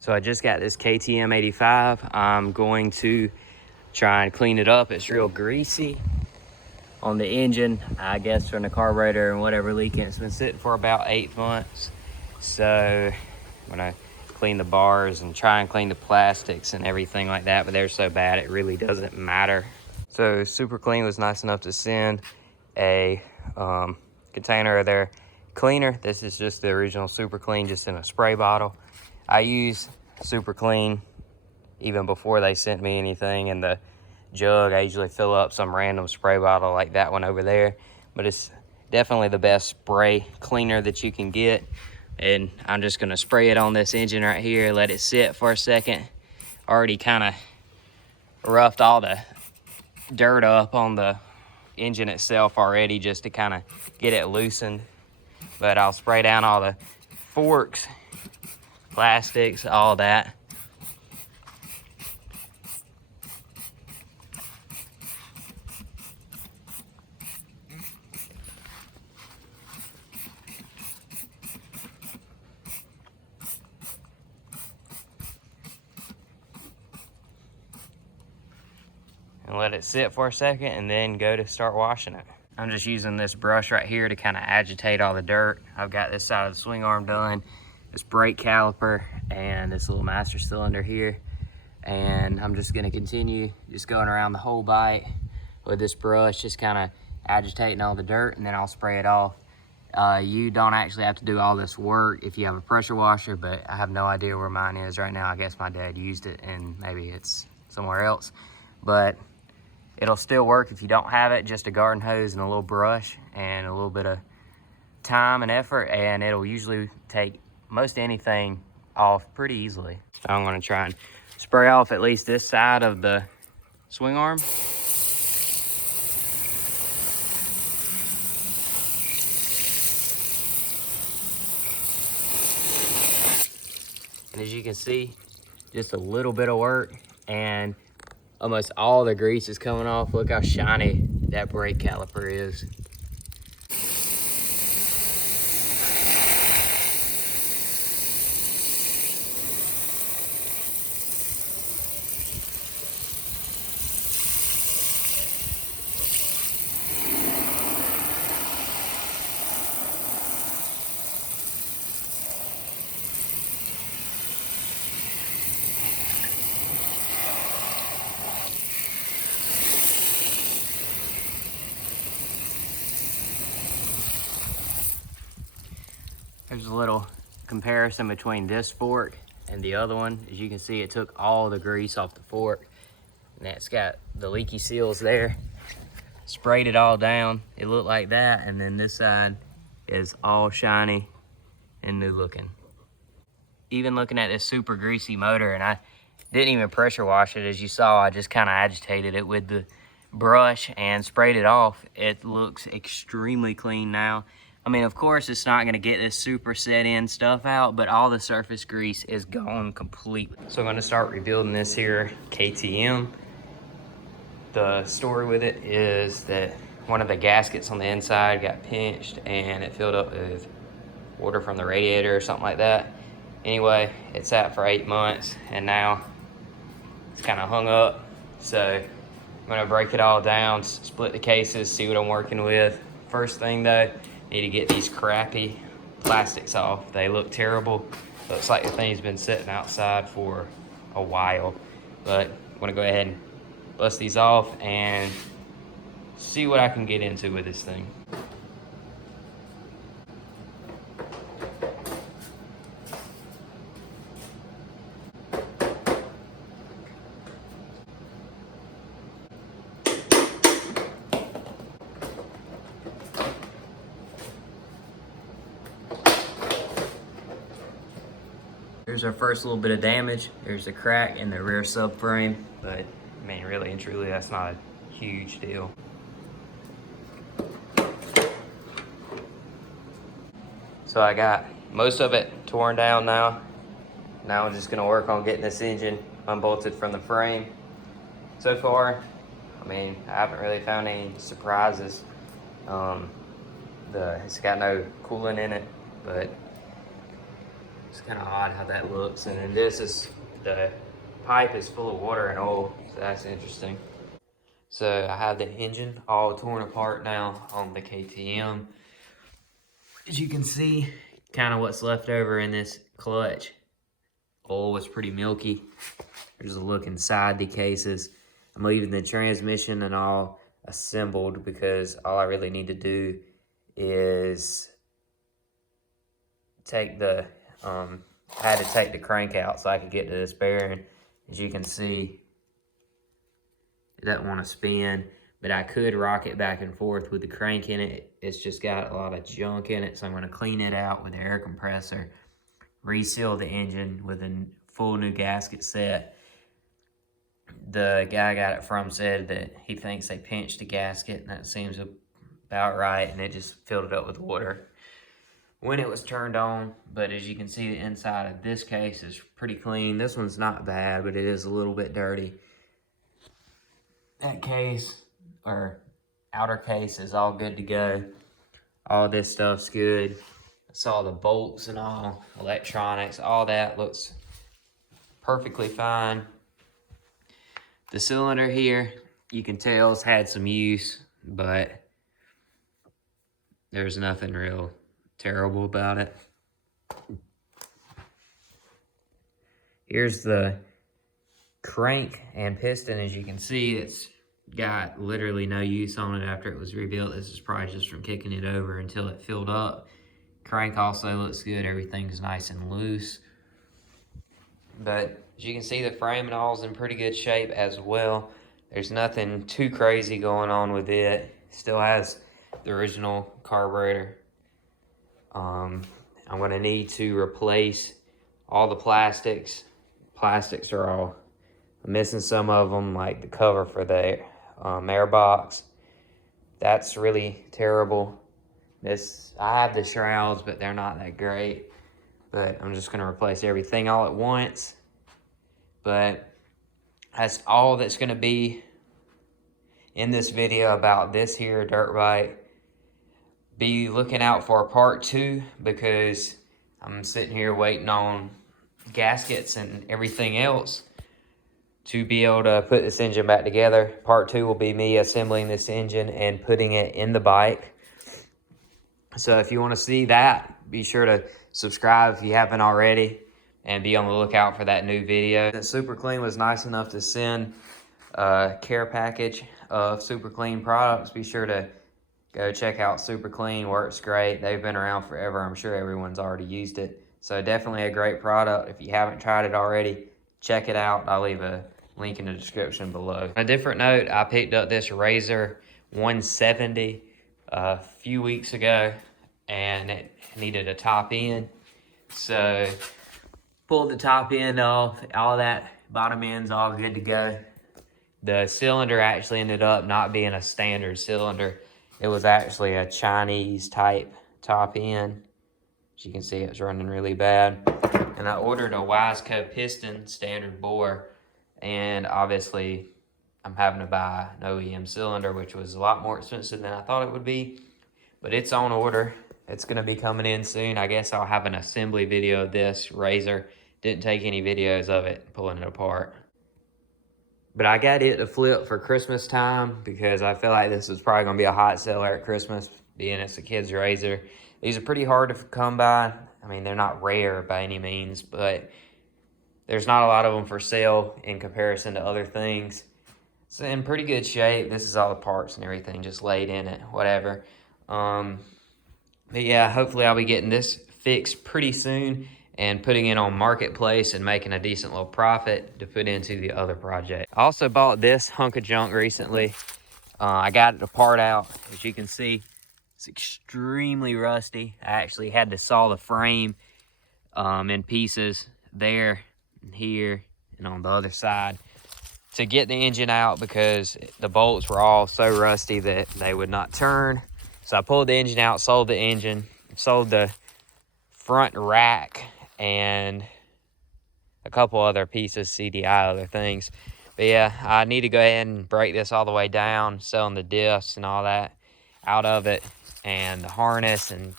So I just got this KTM 85. I'm going to try and clean it up. It's real greasy on the engine, I guess from the carburetor and whatever leaking. It's been sitting for about 8 months. So I'm gonna clean the bars and try and clean the plastics and everything like that, but they're so bad it really doesn't matter. So Super Clean was nice enough to send a container of their cleaner. This is just the original Super Clean, just in a spray bottle. I use Super Clean even before they sent me anything in the jug. I usually fill up some random spray bottle like that one over there, but it's definitely the best spray cleaner that you can get. And I'm just gonna spray it on this engine right here, let it sit for a second. Already kind of roughed all the dirt up on the engine itself already, just to kind of get it loosened. But I'll spray down all the forks, plastics, all that. And let it sit for a second and then go to start washing it. I'm just using this brush right here to kind of agitate all the dirt. I've got this side of the swing arm done, this brake caliper, and this little master cylinder here. And I'm just gonna continue just going around the whole bike with this brush, just kind of agitating all the dirt, and then I'll spray it off. You don't actually have to do all this work if you have a pressure washer, but I have no idea where mine is right now. I guess my dad used it and maybe it's somewhere else, but it'll still work if you don't have it. Just a garden hose and a little brush and a little bit of time and effort, and it'll usually take most anything off pretty easily. I'm gonna try and spray off at least this side of the swing arm. And as you can see, just a little bit of work and almost all the grease is coming off. Look how shiny that brake caliper is. There's a little comparison between this fork and the other one. As you can see, it took all the grease off the fork, and that's got the leaky seals there. Sprayed it all down. It looked like that, and then this side is all shiny and new looking. Even looking at this super greasy motor, and I didn't even pressure wash it. As you saw, I just kind of agitated it with the brush and sprayed it off. It looks extremely clean now. I mean, of course, it's not gonna get this super set in stuff out, but all the surface grease is gone completely. So I'm gonna start rebuilding this here KTM. The story with it is that one of the gaskets on the inside got pinched and it filled up with water from the radiator or something like that. Anyway, it sat for 8 months and now it's kind of hung up. So I'm gonna break it all down, split the cases, see what I'm working with. First thing though, need to get these crappy plastics off. They look terrible. Looks like the thing's been sitting outside for a while. But I'm gonna go ahead and bust these off and see what I can get into with this thing. Here's our first little bit of damage. There's a crack in the rear subframe, but I mean, really and truly, that's not a huge deal. So I got most of it torn down now. Now I'm just gonna work on getting this engine unbolted from the frame. So far, I mean, I haven't really found any surprises. It's got no coolant in it, but It's kind of odd how that looks. And then this is, the pipe is full of water and oil, so that's interesting. So I have the engine all torn apart now on the KTM. As you can see, kind of what's left over in this clutch. Oil was pretty milky. There's a look inside the cases. I'm leaving the transmission and all assembled because all I really need to do is take the, I had to take the crank out so I could get to this bearing. As you can see, it doesn't want to spin, but I could rock it back and forth with the crank in it. It's just got a lot of junk in it, so I'm going to clean it out with the air compressor, reseal the engine with a full new gasket set. The guy I got it from said that he thinks they pinched the gasket, and that seems about right, and it just filled it up with water when it was turned on. But as you can see, the inside of this case is pretty clean. This one's not bad, but it is a little bit dirty. That case, or outer case, is all good to go. All this stuff's good. I saw the bolts and all, electronics, all that looks perfectly fine. The cylinder here, you can tell it's had some use, but there's nothing real terrible about it. Here's the crank and piston. As you can see, it's got literally no use on it after it was rebuilt. This is probably just from kicking it over until it filled up. Crank also looks good. Everything's nice and loose. But as you can see, the frame and all is in pretty good shape as well. There's nothing too crazy going on with it. Still has the original carburetor. I'm going to need to replace all the plastics. Plastics are all, I'm missing some of them, like the cover for the air box. That's really terrible. I have the shrouds, but they're not that great. But I'm just going to replace everything all at once. But that's all that's going to be in this video about this here dirt bike. Be looking out for a part 2, because I'm sitting here waiting on gaskets and everything else to be able to put this engine back together. Part 2 will be me assembling this engine and putting it in the bike. So if you want to see that, be sure to subscribe if you haven't already, and be on the lookout for that new video. Super Clean was nice enough to send a care package of Super Clean products. Be sure to go check out Super Clean. Works great. They've been around forever. I'm sure everyone's already used it. So definitely a great product. If you haven't tried it already, check it out. I'll leave a link in the description below. On a different note, I picked up this Razor 170 a few weeks ago, and it needed a top end. So pulled the top end off. All that bottom end's all good to go. The cylinder actually ended up not being a standard cylinder. It was actually a Chinese type top end. As you can see, it's running really bad. And I ordered a Wiseco piston standard bore, and obviously I'm having to buy an OEM cylinder, which was a lot more expensive than I thought it would be. But it's on order. It's going to be coming in soon. I guess I'll have an assembly video of this Razor. Didn't take any videos of it pulling it apart. But I got it to flip for Christmas time, because I feel like this is probably going to be a hot seller at Christmas, being it's a kid's Razor. These are pretty hard to come by. I mean, they're not rare by any means, but there's not a lot of them for sale in comparison to other things. It's in pretty good shape. This is all the parts and everything just laid in it, whatever. But yeah, hopefully I'll be getting this fixed pretty soon and putting it on Marketplace and making a decent little profit to put into the other project. I also bought this hunk of junk recently. I got it apart out. As you can see, it's extremely rusty. I actually had to saw the frame in pieces there and here and on the other side to get the engine out, because the bolts were all so rusty that they would not turn. So I pulled the engine out, sold the engine, sold the front rack and a couple other pieces, CDI, other things. But yeah, I need to go ahead and break this all the way down, selling the discs and all that out of it, and the harness and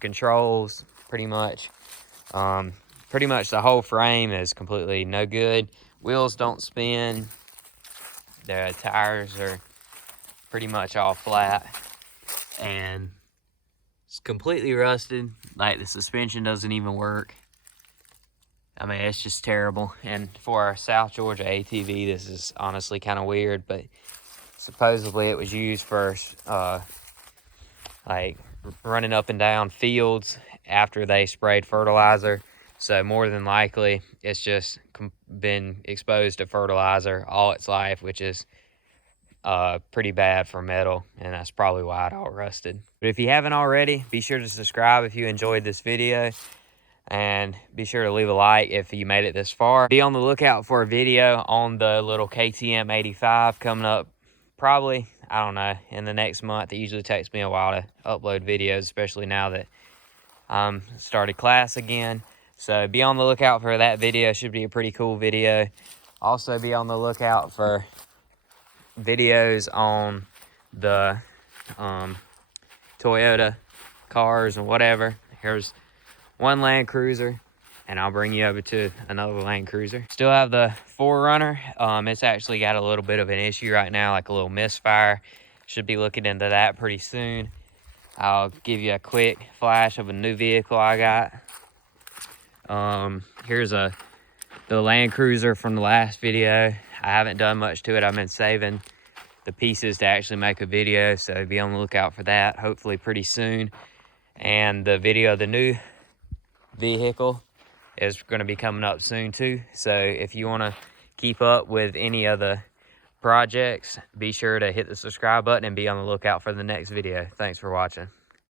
controls, pretty pretty much the whole frame is completely no good. Wheels don't spin. The tires are pretty much all flat, and it's completely rusted. Like, the suspension doesn't even work. I mean, it's just terrible. And for a South Georgia ATV, this is honestly kind of weird, but supposedly it was used for like running up and down fields after they sprayed fertilizer. So more than likely, it's just been exposed to fertilizer all its life, which is pretty bad for metal, and that's probably why it all rusted. But if you haven't already, be sure to subscribe if you enjoyed this video, and be sure to leave a like if you made it this far. Be on the lookout for a video on the little KTM 85 coming up probably, I don't know, in the next month. It usually takes me a while to upload videos, especially now that I'm started class again. So be on the lookout for that video. It should be a pretty cool video. Also be on the lookout for videos on the Toyota cars and whatever. Here's one Land Cruiser, and I'll bring you over to another Land Cruiser. Still have the 4Runner. It's actually got a little bit of an issue right now, like a little misfire. Should be looking into that pretty soon. I'll give you a quick flash of a new vehicle I got. Here's the Land Cruiser from the last video. I haven't done much to it. I've been saving the pieces to actually make a video, so be on the lookout for that, hopefully pretty soon. And the video of the new vehicle is going to be coming up soon too. So if you want to keep up with any of the projects, be sure to hit the subscribe button and be on the lookout for the next video. Thanks for watching.